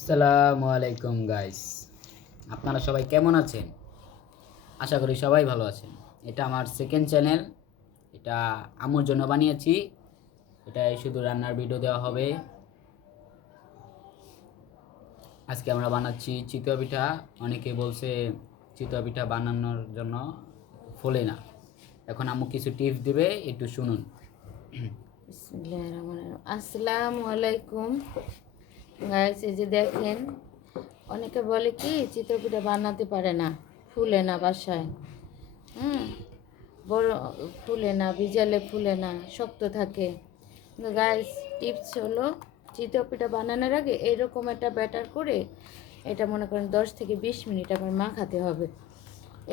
আসসালামু আলাইকুম গাইস, আপনারা সবাই কেমন আছেন? আশা করি সবাই ভালো আছেন। এটা আমার সেকেন্ড চ্যানেল। এটা আম্মুর জন্য বানিয়েছি। এটাই শুধু রান্নার ভিডিও দেওয়া হবে। আজকে আমরা বানাচ্ছি চিতই পিঠা। অনেকে বলছে চিতই পিঠা বানানোর জন্য ফোলে না। এখন আম্মু কিছু টিপস দিবে, একটু শুনুন। আসসালামু আলাইকুম গাইস, এই যে দেখেন, অনেকে বলে কি চিতই পিঠা বানাতে পারে না, ফুলে না বাসায়। হুম বড় ফুলে না, ভিজালে ফুলে না, শক্ত থাকে। কিন্তু গাইস, টিপস হলো চিতই পিঠা বানানোর আগে এরকম একটা ব্যাটার করে এটা মনে করেন 10 থেকে 20 মিনিট আমার মাখাতে হবে।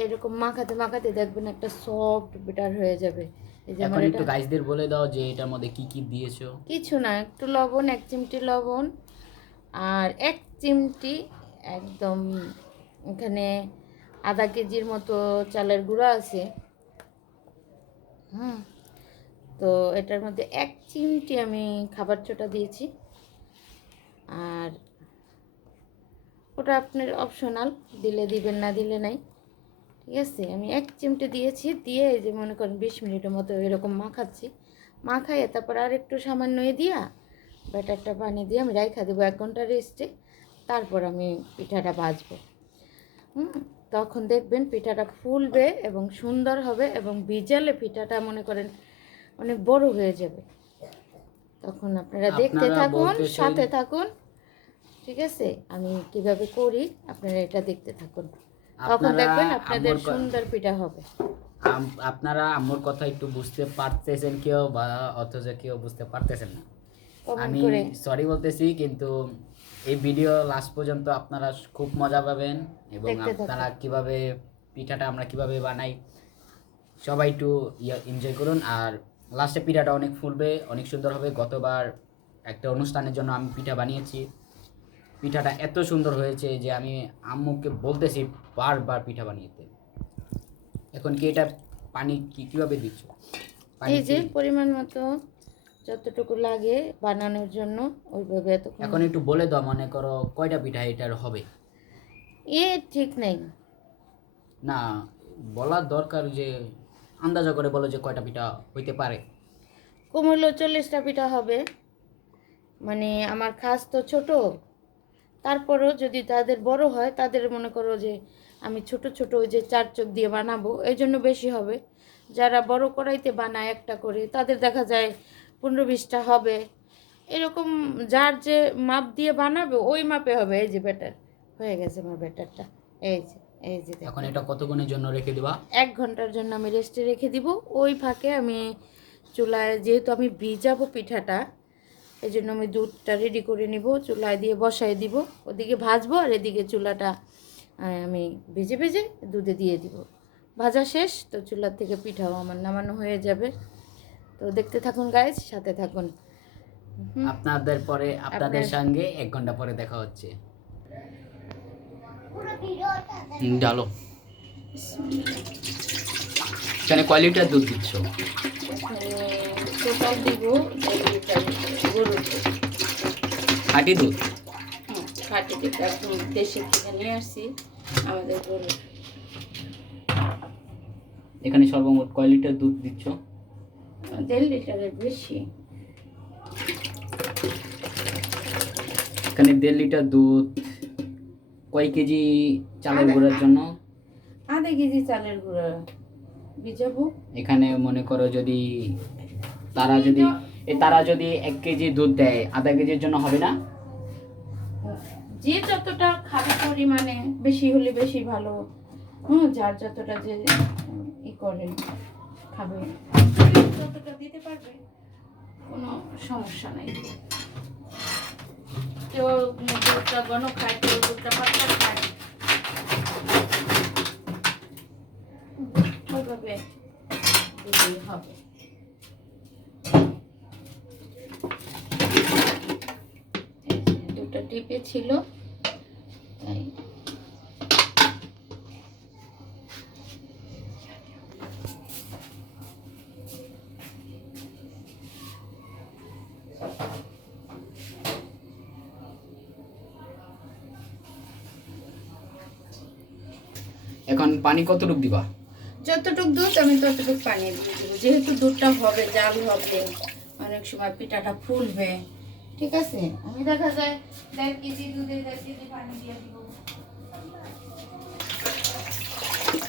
এরকম মাখাতে মাখাতে দেখবেন একটা সফট ব্যাটার হয়ে যাবে। এই যে এখন আমার একটু এটা গাইসদের বলে দাও যে এটার মধ্যে কি কি দিয়েছো। কিছু না, একটু লবণ, 1 চিমটি লবণ, আর 1 চিমটি একদম, এখানে ½ কেজির মতো চালের গুঁড়া আছে। হুম তো এটার মধ্যে 1 চিমটি আমি খাবার ছোটা দিয়েছি। আর ওটা আপনার অপশনাল, দিলে দিবেন, না দিলে নাই। ঠিক আছে, আমি 1 চিমটি দিয়েছি, দিয়ে এই যে মনে করেন 20 মিনিটের মতো এরকম মাখাচ্ছি। মাখাইয়ে তারপর আর একটু সামান্য দিয়া ব্যাটারটা পানি দিয়ে আমি রাইখা দেবো 1 ঘন্টা রেস্টে। তারপর আমি পিঠাটা ভাজবো। তখন দেখবেন পিঠাটা ফুলবে এবং সুন্দর হবে, এবং ভিজালে পিঠাটা মনে করেন অনেক বড় হয়ে যাবে। তখন আপনারা দেখতে আপনারা থাকুন, বলতেছেন সাথে থাকুন। ঠিক আছে, আমি কিভাবে করি আপনারা এটা দেখতে থাকুন। তখন আপনারা দেখবেন আপনাদের আম্মুর সুন্দর পিঠা হবে। আপনারা আম্মুর কথা একটু বুঝতে পারতেছেন কেউ, বা অথচ কেউ বুঝতে পারতেছেন না। কমেন্ট আমি করে সরি বলতেছি, কিন্তু এই ভিডিও লাস্ট পর্যন্ত আপনারা খুব মজা পাবেন। এবং দেখতে আপনারা থাকুন। কিভাবে পিঠাটা আমরা কিভাবে বানাই সবাই একটু এনজয় করুন। আর লাস্টে পিঠাটা অনেক ফুলবে, অনেক সুন্দর হবে। গতবার একটা অনুষ্ঠানের জন্য আমি পিঠা বানিয়েছি, পিঠাটা এত সুন্দর হয়েছে যে আমি আম্মুকে বলতেছি বারবার পিঠা বানিয়েতে। এখন কি এটা পানি কিভাবে দিচ্ছ? পানি এই যে কি পরিমাণ মতো যতটুকু লাগে বানানোর জন্য ওইভাবে এতক্ষণ। এখন একটু বলে দাও, মনে করো কয়টা পিঠা এটার হবে? ঠিক নেই। না, বলার দরকার যে আন্দাজা করে বলো যে কয়টা পিঠা হইতে পারে। কম হলেও 40টা পিঠা হবে। মানে আমার খাস তো ছোট, তারপরেও যদি তাদের বড় হয়, তাদের মনে করো যে আমি ছোট ছোট ওই যে 4 চোখ দিয়ে বানাবো, এই জন্য বেশি হবে। যারা বড় কড়াইতে বানায় একটা করে, তাদের দেখা যায় 15-20টা হবে। এরকম যার যে মাপ দিয়ে বানাবে ওই মাপে হবে। এই যে ব্যাটার হয়ে গেছে আমার ব্যাটারটা। এই যে এই যে এখন দেখেন, এটা কতক্ষণের জন্য রেখে দিবা? 1 ঘন্টার জন্য আমি রেস্টে রেখে দিব। ওই ফাঁকে আমি চুলায়, যেহেতু আমি ভিজাবো পিঠাটা, এই জন্য আমি দুধটা রেডি করে নিব, চুলায় দিয়ে বসাই দিব। ওদিকে ভাজবো আর এদিকে চুলাটা আমি ভেজে ভেজে দুধে দিয়ে দিব। ভাজা শেষ তো চুলার থেকে পিঠাও আমার নামানো হয়ে যাবে। তো দেখতে থাকুন গাইজ, সাথে থাকুন। আপনাদের পরে আপনাদের আপনার সঙ্গে 1 ঘন্টা পরে দেখা হচ্ছে। ডালো। এখানে কয় লিটার দুধ দিচ্ছ? টোটাল দিব 1 লিটার গরুর দুধ। খাঁটি দুধ? খাঁটি দুধ, একদম দেশের থেকে নিয়ে আসছি আমাদের গরুর। এখানে সর্বমোট কয় লিটার দুধ দিচ্ছ? 1.5 লিটারের বেশি। এখানে 1.5 লিটার দুধ। কয় কেজি চালের গুঁড়ার জন্য? ½ কেজি চালের গুঁড়া ভিজাবো। এখানে মনে করো যদি তারা যদি 1 কেজি দুধ দেয়, ½ কেজির জন্য হবে না? যে যতটা খাবে পরিমাণে, বেশি হলে বেশি ভালো। যার যতটা যে করে খাবে, যতটা দিতে পারবে, কোনো সমস্যা নাই। কেউ দুধটা ঘন খায়, কেউ দুধটা পাতলা খায়, ওইভাবে দিলেই হবে। এই যে দুধটা টিপে ছিল, তাই এখন পানি কতটুকু দিবা? যতটুক দুধ আমি ততটুক পানি দিয়ে দেবো, যেহেতু দুধটা হবে, জাল হবে, অনেক সময় পিঠাটা ফুলবে। ঠিক আছে, আমি দেখা যায় 1.5 কেজি দুধে 1.5 কেজি পানি দিয়ে দিব।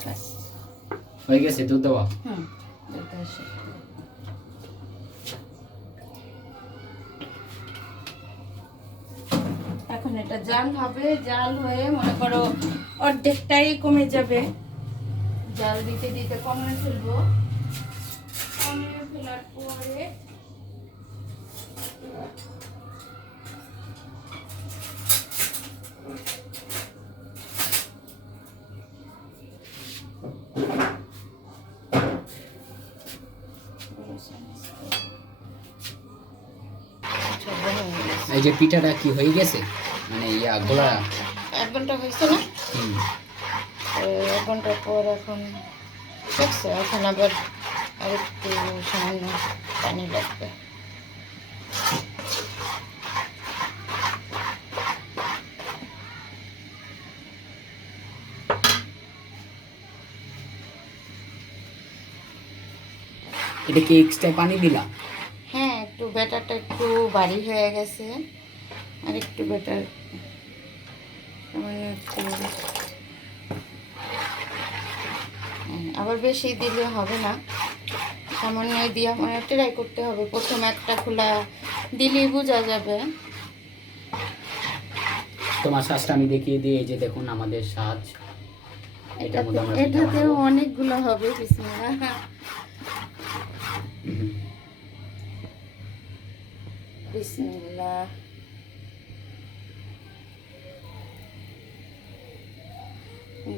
ব্যাস। হয়ে গেছে দুধ দেওয়া? দুধ আসে। এখন এটা জাল হবে, জাল হয়ে মনে করো অর্ধেকটাই কমে যাবে। জাল দিতে দিতে কমিয়ে ফেলবো, কমিয়ে ফেলার পরে এই যে পিঠাটা কি হয়ে গেছে, মানে গোলা? 1 ঘন্টা হয়েছে না? হুম। 1 ঘন্টা পর এখন দেখছো, এখন আবার আরেকটু সামান্য পানি লাগবে। এটা কি এক্সট্রা পানি দিলা? হ্যাঁ, একটু ব্যাটারটা একটু ভারী হয়ে গেছে, আর একটু ব্যাটার আবার বেশি দিলে হবে না, সামান্য দিয়ে মানে ট্রাই করতে হবে। প্রথমে একটা খোলা দিলেই বোঝা যাবে। তোমার সাজটা আমি দেখিয়ে দিই। এই যে দেখুন আমাদের সাজ, এটার মধ্যে আমরা পিঠা এটাতেও বানাবো। অনেকগুলো হবে। বিসমিল্লাহ, হুম। বিসমিল্লাহ।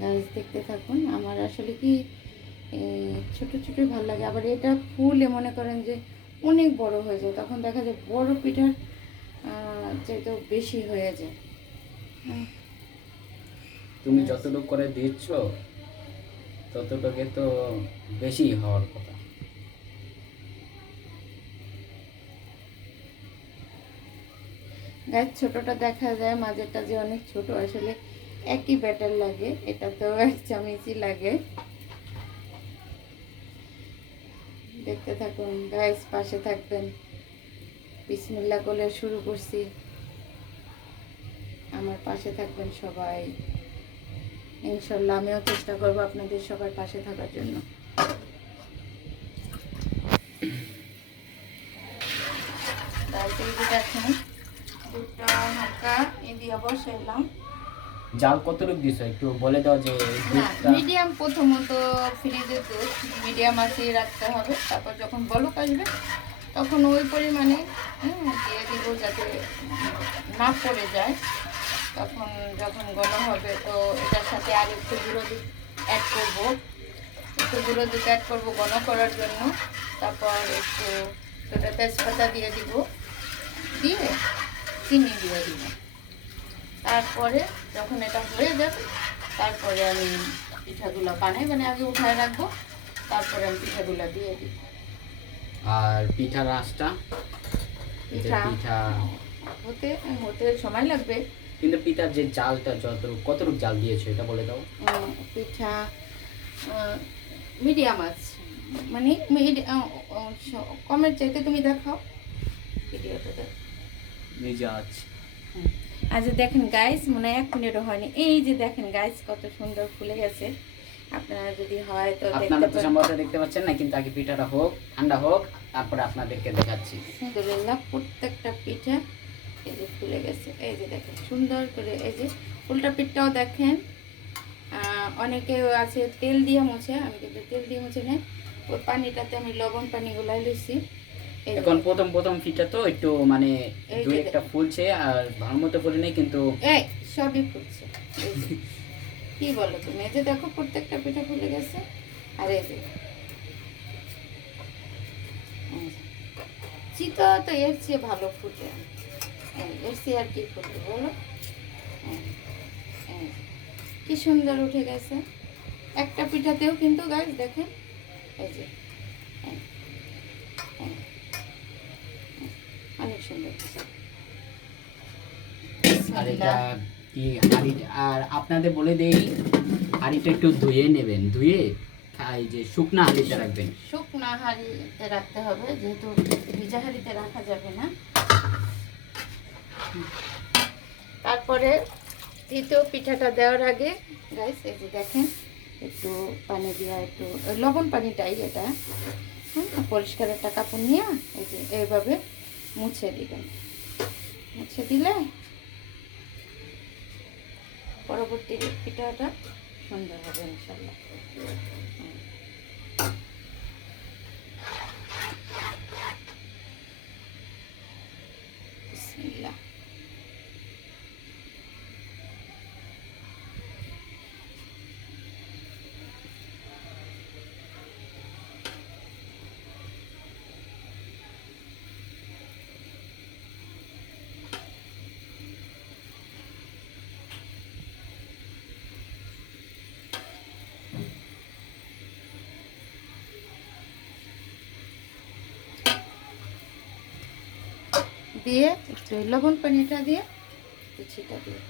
গাছ দেখতে থাকুন। আমার আসলে কি ছোট ছোট ভালো লাগে, আবার এটা ফুলে মনে করেন যে অনেক বড় হয়ে যায়, তখন দেখা যায় বড় পিঠার চাইতেও বেশি হয়ে যায়। তুমি যতটুকু করে দিচ্ছ ততটুকু তো বেশি হওয়ার কথা। গাছ ছোটটা দেখা যায়, মাঝেরটা যে অনেক ছোট, আসলে একই ব্যাটার লাগে, এটাতেও 1 চামচই লাগে। দেখতে থাকুন গাইস, পাশে থাকবেন। বিসমিল্লাহ বলে শুরু করছি, আমার পাশে থাকবেন সবাই। ইনশাল্লাহ আমিও চেষ্টা করব আপনাদের সবার পাশে থাকার জন্য। দেখেন দুধটা হালকা দিয়ে বসাইলাম। জাল কতটুকু দিছো একটু বলে দাও। যে মিডিয়াম, প্রথমত ফ্রিজে দুধ মিডিয়াম আছে রাখতে হবে, তারপর যখন বলক আসবে তখন ওই পরিমাণে দিয়ে দিব, যাতে না পড়ে যায়। তখন যখন গলা হবে তো এটার সাথে আর একটু গুঁড়ো দুধ অ্যাড করবো, একটু গুঁড়ো দুধ অ্যাড করবো ঘন করার জন্য। তারপর একটু দুটো তেজপাতা দিয়ে দিব, দিয়ে চিনি দিয়ে দিব। তারপরে যখন এটা হয়ে যাবে তারপরে আমি পিঠাগুলো বানাই আগে উঠায় রাখবো, তারপরে আমি পিঠাগুলো দিয়ে দিব। আর পিঠার আঁচটা? পিঠা হতে হতে সময় লাগবে, কিন্তু পিঠার যে জালটা কতটুকু জাল দিয়েছো এটা বলে দাও। পিঠা মিডিয়াম আছে, মানে কমের চাইতে তুমি দেখাও ভিডিওটা দেখো। মেজাজ আচ্ছা দেখেন গাইস, মনে হয় 1 মিনিটও হয়নি, এই যে দেখেন গাইস কত সুন্দর ফুলে গেছে। আপনারা যদি হয় তো আপনারা তো সম্ভবত দেখতে পাচ্ছেন না, কিন্তু আগে পিঠাটা হোক, ঠান্ডা হোক, তারপরে আপনাদেরকে দেখাচ্ছি। আলহামদুলিল্লাহ প্রত্যেকটা পিঠা এই যে ফুলে গেছে, এই যে দেখেন সুন্দর করে। এই যে উল্টা পিঠটাও দেখেন, অনেকে আছে তেল দিয়ে মুছে, আমি কিন্তু তেল দিয়ে মুছে নেই, ওই পানিটাতে আমি লবণ পানি গুলাই লইছি। এখন প্রথম প্রথম পিঠা তো একটু মানে দুই একটা ফুলছে, আর ভালো মতো ফুলে নেই, কিন্তু এই সবই ফুলছে। কি বলো তুমি? এই যে দেখো প্রত্যেকটা পিঠা ফুলে গেছে, আর এই যে চিতা তো এর চেয়ে ভালো ফুটে, এর চেয়ে আর কি ফুটে বলো? কি সুন্দর উঠে গেছে একটা পিঠাতেও, কিন্তু গাছ দেখেন এই যে অনেক সুন্দর। আর এটা কি হাঁড়ি, আর আপনাদের বলে দেই হাঁড়িটা একটু ধুয়ে নেবেন, ধুয়ে এই যে শুকনা হাঁড়িতে রাখবেন। শুকনা হাঁড়িতে রাখতে হবে, যেহেতু ভিজা হাঁড়িতে রাখা যাবে না। তারপরে দ্বিতীয় পিঠাটা দেওয়ার আগে গাইস এই যে দেখেন, একটু পানি দিয়া, একটু লবণ পানিটাই এটা, পরিষ্কার একটা কাপড় নিয়ে এই যে এইভাবে মুছে দিবেন। মুছে দিলে পরবর্তী পিঠাটা সুন্দর হবে ইনশাল্লাহ। বিসমিল্লাহ। দিয়ে একটু লবণ পানিটা দিয়ে ছিটা দিয়ে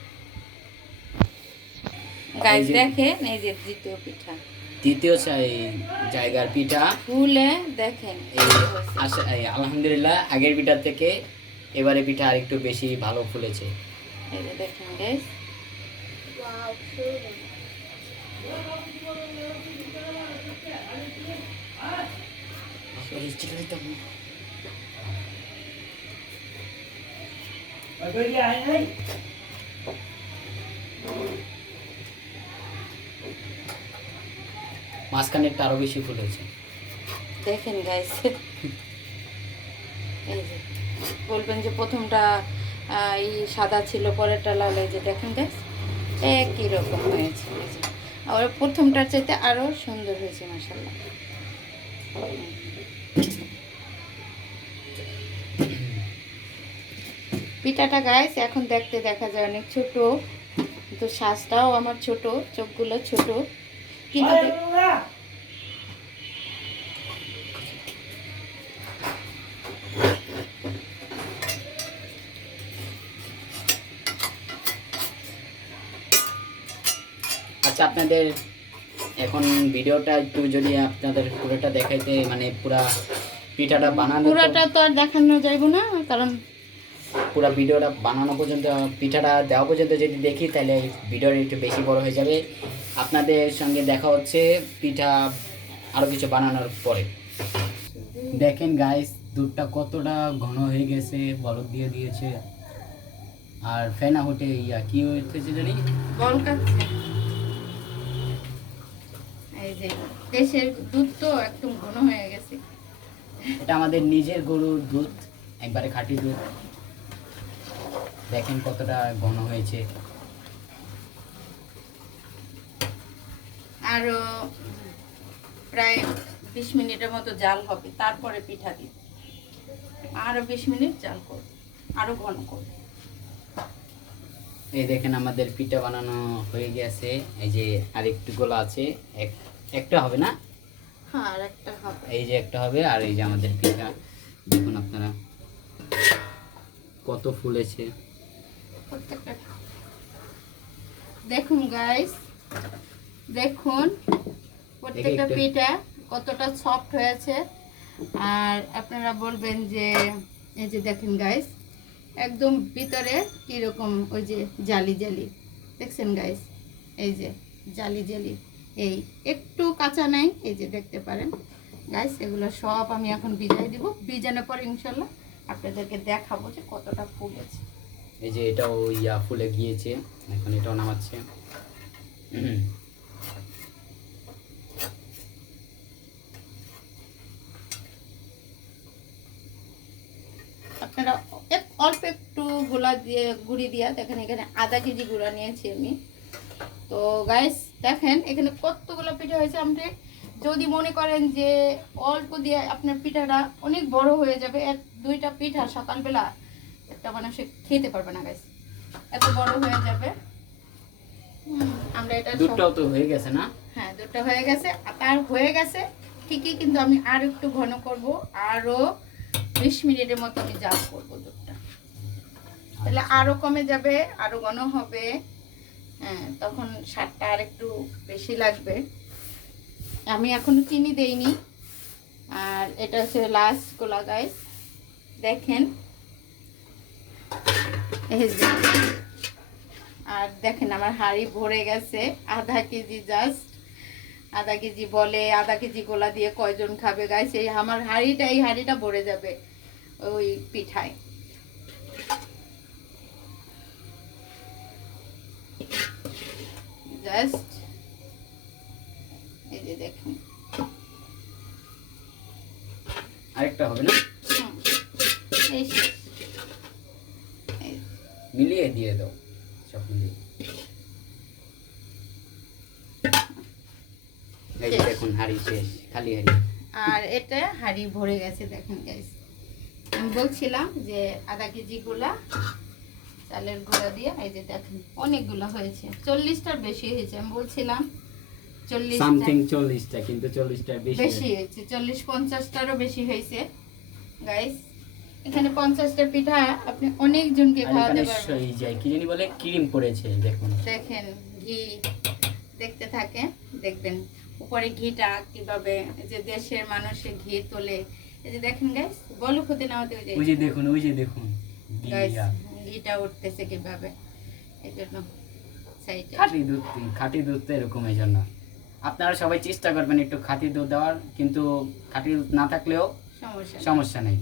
গাইস দেখেন, এই যে দ্বিতীয় পিঠা, দ্বিতীয় জায়গার পিঠা ফুলে দেখেন এই আলহামদুলিল্লাহ আগের পিঠার থেকে এবারে পিঠা আরেকটু বেশি ভালো ফুলেছে। এই যে দেখেন গাইস, মাঝখানেরটা আরো বেশি ফুলেছে। দেখেন গাইস, এই যে বলবেন যে প্রথমটা এই সাদা ছিল, পরেরটা লাল। এই যে দেখেন গাইস, একই রকম হয়েছে। এই যে আর প্রথমটার চাইতে আরো সুন্দর হয়েছে মাশাআল্লাহ। পিঠাটা গাইস এখন দেখতে দেখা যায় অনেক ছোট, কিন্তু শ্বাসটাও আমার ছোট, চোখগুলো ছোট, কিন্তু আচ্ছা, আপনাদের এখন ভিডিওটা একটু যদি আপনাদের পুরোটা দেখাইতে, মানে পুরা পিঠাটা বানানো, পুরাটা তো আর দেখানো যাইব না, কারণ পুরা ভিডিওটা বানানো পর্যন্ত, পিঠাটা দেওয়া পর্যন্ত যদি দেখি তাহলে ভিডিওটা একটু বেশি বড় হয়ে যাবে। আপনাদের সঙ্গে দেখা হচ্ছে পিঠা আরও কিছু বানানোর পরে। দেখেন গাইস, দুধটা কতটা ঘন হয়ে গেছে, বলক দিয়ে দিয়েছে। আর ফেনা হটে কি হয়েছে জানি, বল কাটছে। এই যে দেশের দুধ তো একদম ঘন হয়ে গেছে। এটা আমাদের নিজের গরুর দুধ, একবারে খাঁটি দুধ। দেখেন কতটা ঘন হয়েছে। আরো প্রায় 20 মিনিটের মতো জাল হবে, তারপরে পিঠা দিই। আরো 20 মিনিট জাল করব, আরো ঘন করব। এই দেখেন আমাদের পিঠা বানানো হয়ে গেছে। এই যে আরেকটু গোলা আছে, একটা হবে না, হ্যাঁ আর একটা হবে। এই যে একটা হবে। আর এই যে আমাদের পিঠা দেখুন আপনারা কত ফুলেছে প্রত্যেকটা দেখুন গাইস, দেখুন প্রত্যেকটা পিঠা কতটা সফট হয়েছে। আর আপনারা বলবেন যে এই যে দেখেন গাইস, একদম ভিতরে কিরকম ওই যে জালি জালি দেখছেন গাইস, এই যে জালি জালি, এই একটু কাঁচা নাই, এই যে দেখতে পারেন গাইস। এগুলো সব আমি এখন ভিজাই দিব, ভিজানোর পর ইনশাল্লাহ আপনাদেরকে দেখাবো যে কতটা ফুলেছে। এই যে এটাও ফুলে গিয়েছে, এখন এটাও নামাচ্ছে। আপনারা অল্প একটু গুঁড়ি দিয়া দেখেন, এখানে আধা কেজি গুঁড়া নিয়েছি আমি। তো গাইস দেখেন এখানে কতগুলো পিঠা হয়েছে। আপনি যদি মনে করেন যে অল্প দিয়ে আপনার পিঠাটা অনেক বড় হয়ে যাবে, দুইটা পিঠা সকালবেলা একটা মানুষ খেতে পারবে না গাইস, এত বড় হয়ে যাবে। আমরা এটা দুধটাও তো হয়ে গেছে না? হ্যাঁ, দুধটা হয়ে গেছে, তার হয়ে গেছে ঠিকই, কিন্তু আমি আর একটু ঘন করব, আরো 20 মিনিটের মতো আমি জাল করবো দুধটা, তাহলে আরো কমে যাবে, আরো ঘন হবে। হ্যাঁ, তখন স্বাদটা আর একটু বেশি লাগবে। আমি এখনো চিনি দেইনি। আর এটা হচ্ছে লাস্ট গোলা গাইস, দেখেন এই যে। আর দেখেন আমার হাঁড়ি ভরে গেছে, আধা কেজি, জাস্ট আধা কেজি। বলে আধা কেজি গোলা দিয়ে কয়জন খাবে গাইস? এই আমার এই হাঁড়িটা ভরে যাবে ওই পিঠায়। জাস্ট এই যে দেখুন। আরেকটা হবে না? হুম, এই শেষ। মিলিয়ে দিয়ে দাও সব মিলিয়ে। এই যে দেখুন হাঁড়ি শেষ, খালি হাঁড়ি। আর এটা হাঁড়ি ভরে গেছে দেখেন গাইস। আমি বলছিলাম যে আধা কেজি গুলা চালের গুঁড়া দিয়ে, এই যে দেখেন অনেকগুলো হয়েছে, 40টার বেশি হয়েছে। আমি বলছিলাম 40 সামথিং 40টা, কিন্তু 40টার বেশি হয়েছে, 40-50টারও বেশি হয়েছে গাইস। এখানে 50টা পিঠা আপনি অনেক জনকে খাওয়াতে পারবেন। এই যে কি জানি বলে ক্রিম পড়েছে দেখুন। দেখেন ঘি, দেখতে থাকেন, দেখবেন উপরে ঘিটা কিভাবে, এই যে দেশের মানুষে ঘি তোলে। এই যে দেখেন গাইস, বলক হতে না হতে ওই যে দেখুন, ওই যে দেখুন গাইস, ঘিটা উঠতেছে কিভাবে, এই জন্য সাইডে খাঁটি দুধ তো এরকম। এই জন্য আপনারা সবাই চেষ্টা করবেন একটু খাঁটি দুধ দেওয়ার, কিন্তু খাঁটি না থাকলেও সমস্যা নেই,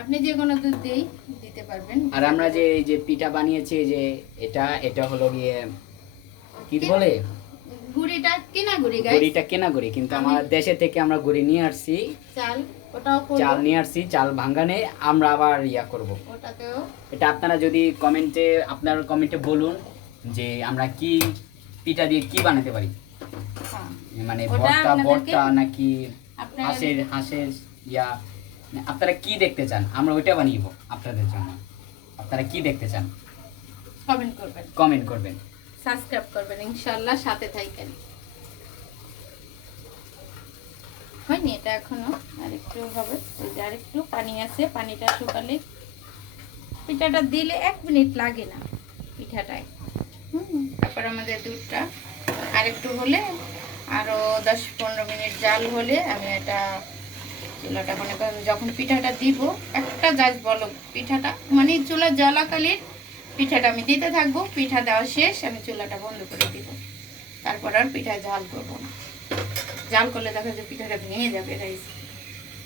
আপনি যে কোনো দুধ দিতে পারবেন। আর আমরা যে এই যে পিঠা বানিয়েছি, যে এটা হলো গিয়ে কি বলে, গুড়িটা কেনা গুড়ি গাইস, গুড়িটা কেনা গুড়ি, কিন্তু আমার দেশে থেকে আমরা গুড়ি নিয়ে আসছি। চাল, ওটাও করব, চাল নিয়ে আসছি, চাল ভাঙানে আমরা আবার করব। ওটাতেও এটা আপনারা যদি আপনার কমেন্টে বলুন যে আমরা কি পিঠা দিয়ে কি বানাতে পারি, হ্যাঁ, মানে ওটা ভর্তা নাকি আপনার হাঁসের আপনারা কি দেখতে চান, আমরা ওইটা বানিয়ে আপনাদের জন্য। আপনারা কি দেখতে চান কমেন্ট করবেন, কমেন্ট করবেন, সাবস্ক্রাইব করবেন, ইনশাআল্লাহ সাথে থাকেন। হয়নি এটা এখনো, আরেকটু হবে, ওই যে আরেকটু পানি আছে, পানিটা শুকালে পিঠাটা দিলে 1 মিনিট লাগে না পিঠাটায়। তারপর আমাদের দুধটা আরেকটু হলে, আরো 10-15 মিনিট জাল হলে আমি এটা চুলাটা মনে করেন যখন পিঠাটা দিব, একটা জাজ বলো পিঠাটা মানে চুলা জ্বালাকালীন পিঠাটা আমি দিতে থাকবো। পিঠা দেওয়া শেষ, আমি চুলাটা বন্ধ করে দিব। তারপর আর পিঠা জাল করবো না। জাল করলে দেখা যায় পিঠাটা ভেঙে যাবে রাইস,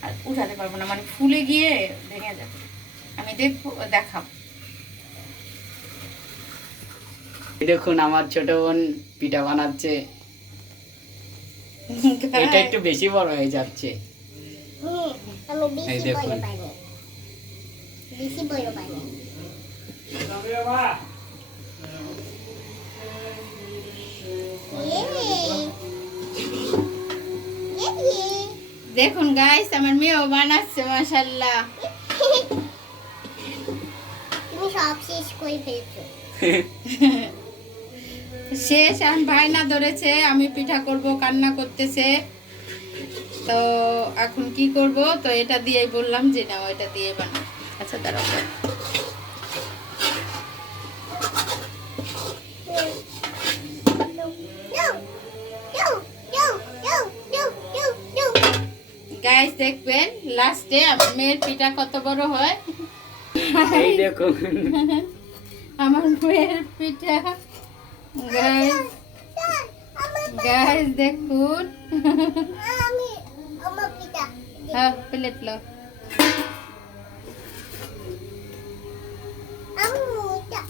আর উঠাতে পারবো না, মানে ফুলে গিয়ে ভেঙে যাবে। আমি দেখাবো। দেখুন আমার ছোট বোন পিঠা বানাচ্ছে, এটা একটু বেশি বড় হয়ে যাচ্ছে। এই দেখুন দেখুন গাইস, আমার মেয়েও বানাচ্ছে মাশাআল্লাহ। তুমি সব শেষ করে ফেলছো। শেষ, এখন ভাইনা ধরেছে আমি পিঠা করব, কান্না করতেছে। তো এখন কি করব, তো এটা দিয়েই বললাম যে নাও এটা দিয়ে বানাও। আচ্ছা দাঁড়াও, গাইস দেখবেন লাস্টে আমার মেয়ের পিঠা কত বড় হয়। এই দেখুন আমার মেয়ের পিঠা গাইস দেখুন। আমি আমার পিতা হ্যাঁ, প্লেট লো।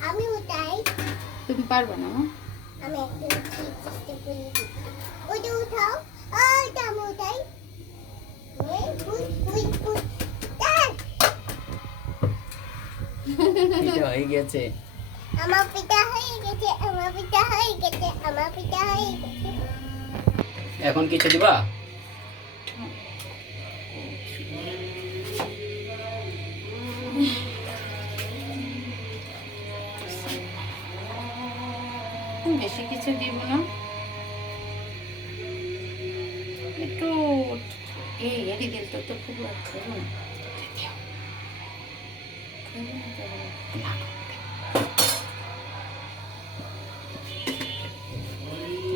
আমি উঠাই। তুমি পারবে না মা? আমি একটু চেষ্টা করি। ওইটা উঠাও, ওইটা আমি উঠাই। পিঠা হয়ে গেছে, আমার পিতা হয়ে গেছে, আমার পিতা হয়ে গেছে, আমার পিতা হয়ে গেছে। এখন কিছু দিবা? বেশি কিছু দিব না, একটু এদিকে তো খুব লাগছে না।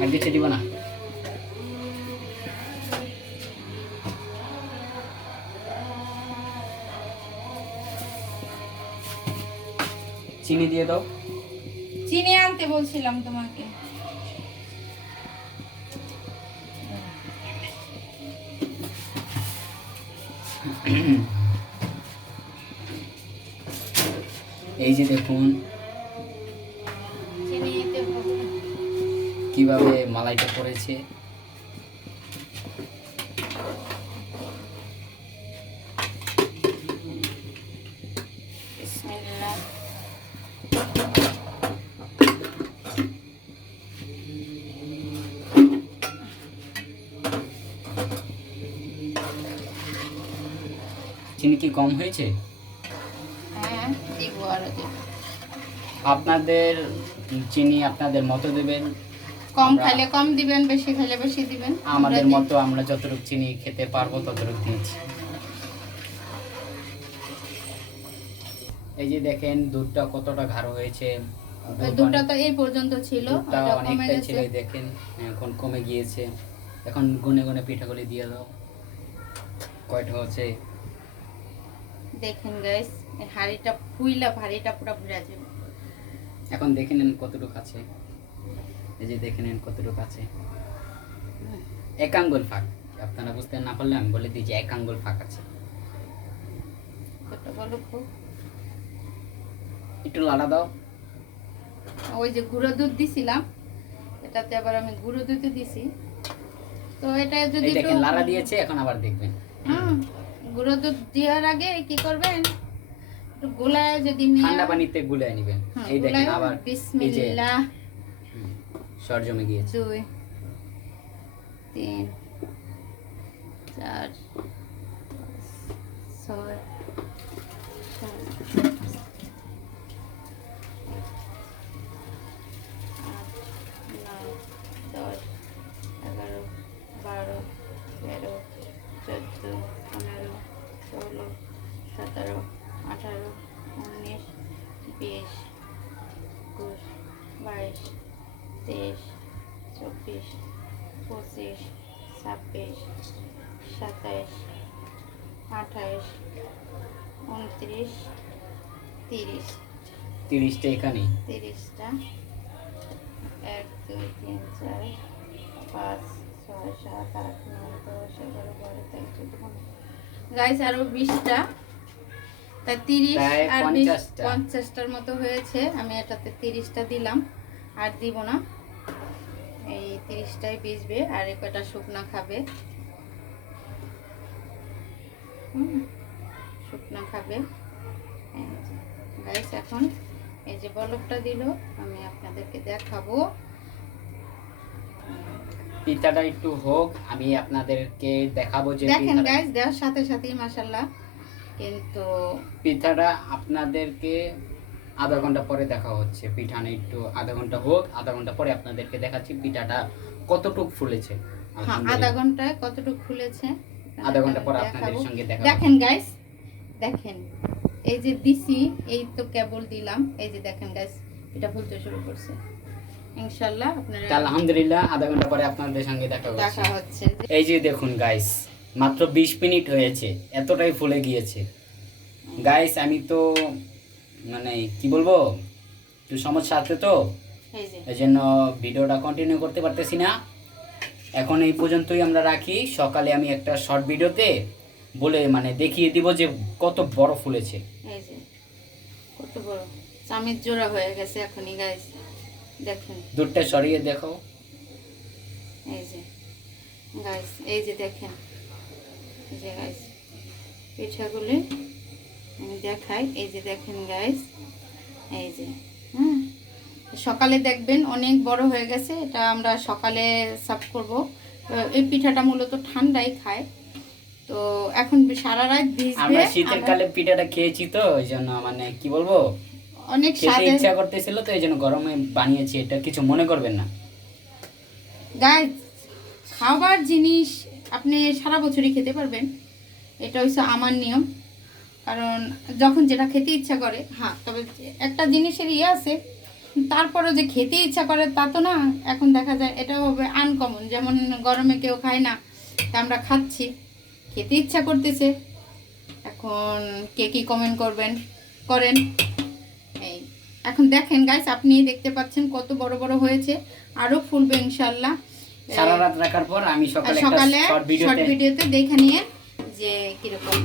আর কিছু দিব না? চিনি দিয়ে দাও। চিনি আনতে বলছিলাম তোমাকে। এই যে দেখুন চিনি এতে হবে। কিভাবে মালাইটা করেছে। বিসমিল্লাহ। চিনি কি কম হয়েছে? হ্যাঁ দিব, আরো দিব। আপনাদের চিনি আপনাদের মতো দেবেন, কম আমরা- খাইলে কম দিবেন, বেশি খাইলে বেশি দিবেন। আমাদের আমরা মতো আমরা যতটুকু চিনি খেতে পারবো ততটুকু দিয়েছি। এই যে দেখেন দুধটা কতটা গাঢ় হয়েছে। ওই দুধটা তো এই পর্যন্ত ছিল, দুধটা ওটা কমে অনেকটাই গেছে। ছিল, এই দেখেন এখন কমে গিয়েছে। এখন গুনে গুনে পিঠাগুলি দিয়ে দাও, কয়টা হচ্ছে। দেখেন গাইস, এই হাঁড়িটা ফুইলা ভারীটা পুরো ভরে যাবে। এখন দেখে নেন কতটুকু আছে। এই যে দেখে নেন কতটুকু আছে। এক আঙ্গুল ফাঁক, আপনারা বুঝতে না পারলে আমি বলে দিই যে এক আঙ্গুল ফাঁক আছে। ছোট বলো খুব। একটু লাড়া দাও। ওই যে গুঁড়ো দুধ দিছিলাম, এটাতে আবার আমি গুঁড়ো দুধ দিছি। তো এটা যদি এই দেখেন একটু লাড়া দিয়েছে, এখন আবার দেখবেন। গুঁড়ো দুধ দেওয়ার আগে কি করবেন, একটু গোলায় যদি নিয়ে ঠান্ডা পানিতে গুলায় নেবেন। এই দেখেন আবার এই যে বিসমিল্লাহ। সর জমে গিয়েছে। 2 3 4 6 7 23 24 25 26 27 28 29 30 30টা এখানে। 30টা 1 2 3 4 5 6 7 8 9 10 11 12 13 14 গাইস আরো 20টা, তাই 30 প্রায় আর 50টা। 50টার মতো হয়েছে। আমি এটাতে 30টা দিলাম, আর দিব না। এই 30টাই ভিজবে, আর এই কয়টা শুকনা খাবে। শুকনা খাবে। গাইস এখন এই যে বলকটা দিল, আমি আপনাদেরকে দেখাবো। পিঠাটা একটু হোক, আমি আপনাদেরকে দেখাবো যে দেখেন পিঠাটা- গাইস, দেওয়ার সাথে সাথেই মাশাআল্লাহ, কিন্তু পিঠাটা আপনাদেরকে আধা ঘন্টা পরে দেখা হচ্ছে। পিঠাটা একটু আধা ঘন্টা হোক, আধা ঘন্টা পরে আপনাদেরকে দেখাচ্ছি পিঠাটা কতটুক ফুলেছে। হ্যাঁ, আলহামদুলিল্লাহ। আধা ঘন্টায় কতটুকু খুলেছে আধা ঘন্টা পরে দেখাবো। আপনাদের সঙ্গে দেখা দেখেন গাইস, দেখেন এই যে দিছি, এই তো কেবল দিলাম, এই যে দেখেন গাইস এটা ফুলতে শুরু করছে। ইনশাআল্লাহ আপনারা আলহামদুলিল্লাহ আধা ঘন্টা পরে আপনাদের সঙ্গে দেখা দেখা হচ্ছে। হচ্ছে। এই যে দেখুন গাইস, মাত্র 20 মিনিট হয়েছে, এতটাই ফুলে গিয়েছে। গাইস আমি তো মানে কি বলবো, একটু সমস্যা আছে তো, এই যে এই জন্য ভিডিওটা কন্টিনিউ করতে পারতেছি না। এখন এই পর্যন্তই আমরা রাখি। সকালে আমি একটা শর্ট ভিডিওতে বলে মানে দেখিয়ে দিব যে কত বড় ফুলেছে। এই যে কত বড় চামিচ জোড়া হয়ে গেছে এখনই গাইস, দেখেন। দুধটা সরিয়ে দেখো। এই যে গাইস, এই যে দেখেন, এই যে গাইস পিঠাগুলি আমি দেখাই। এই যে দেখেন গাইস, এই যে সকালে দেখবেন অনেক বড় হয়ে গেছে। এটা আমরা সকালে সার্ভ করব। এই পিঠাটা মূলত ঠান্ডাই খায়, তো এখন সারা রাত ভিজবে। আমরা শীতের কালে পিঠাটা খেয়েছি তো, ওই জন্য মানে কি বলবো, অনেক খেতে স্বাদের ইচ্ছা করতেছিল তো, এই জন্য গরমে বানিয়েছি। এটা কিছু মনে করবেন না। গাইস, খাবার জিনিস আপনি সারা বছরই খেতে পারবেন, এটা হচ্ছে আমার নিয়ম। কারণ যখন যেটা খেতে ইচ্ছা করে, হ্যাঁ তবে একটা জিনিসের ইয়ে আছে, তারপরে যে খেতে ইচ্ছা করে তা তো না। এখন দেখা যায় এটা হবে আনকমন, যেমন গরমে কেউ খায় না, তা আমরা খাচ্ছি, খেতে ইচ্ছা করতেছে। এখন কে কী কমেন্ট করবেন করেন। এই এখন দেখেন গাইস, আপনি দেখতে পাচ্ছেন কত বড় বড় হয়েছে, আরও ফুলবে ইনশাল্লাহ। সারা রাত রাখার পর আমি সকালে সকালে একটা শর্ট শর্ট ভিডিওতে দেখে নিয়ে যে কীরকম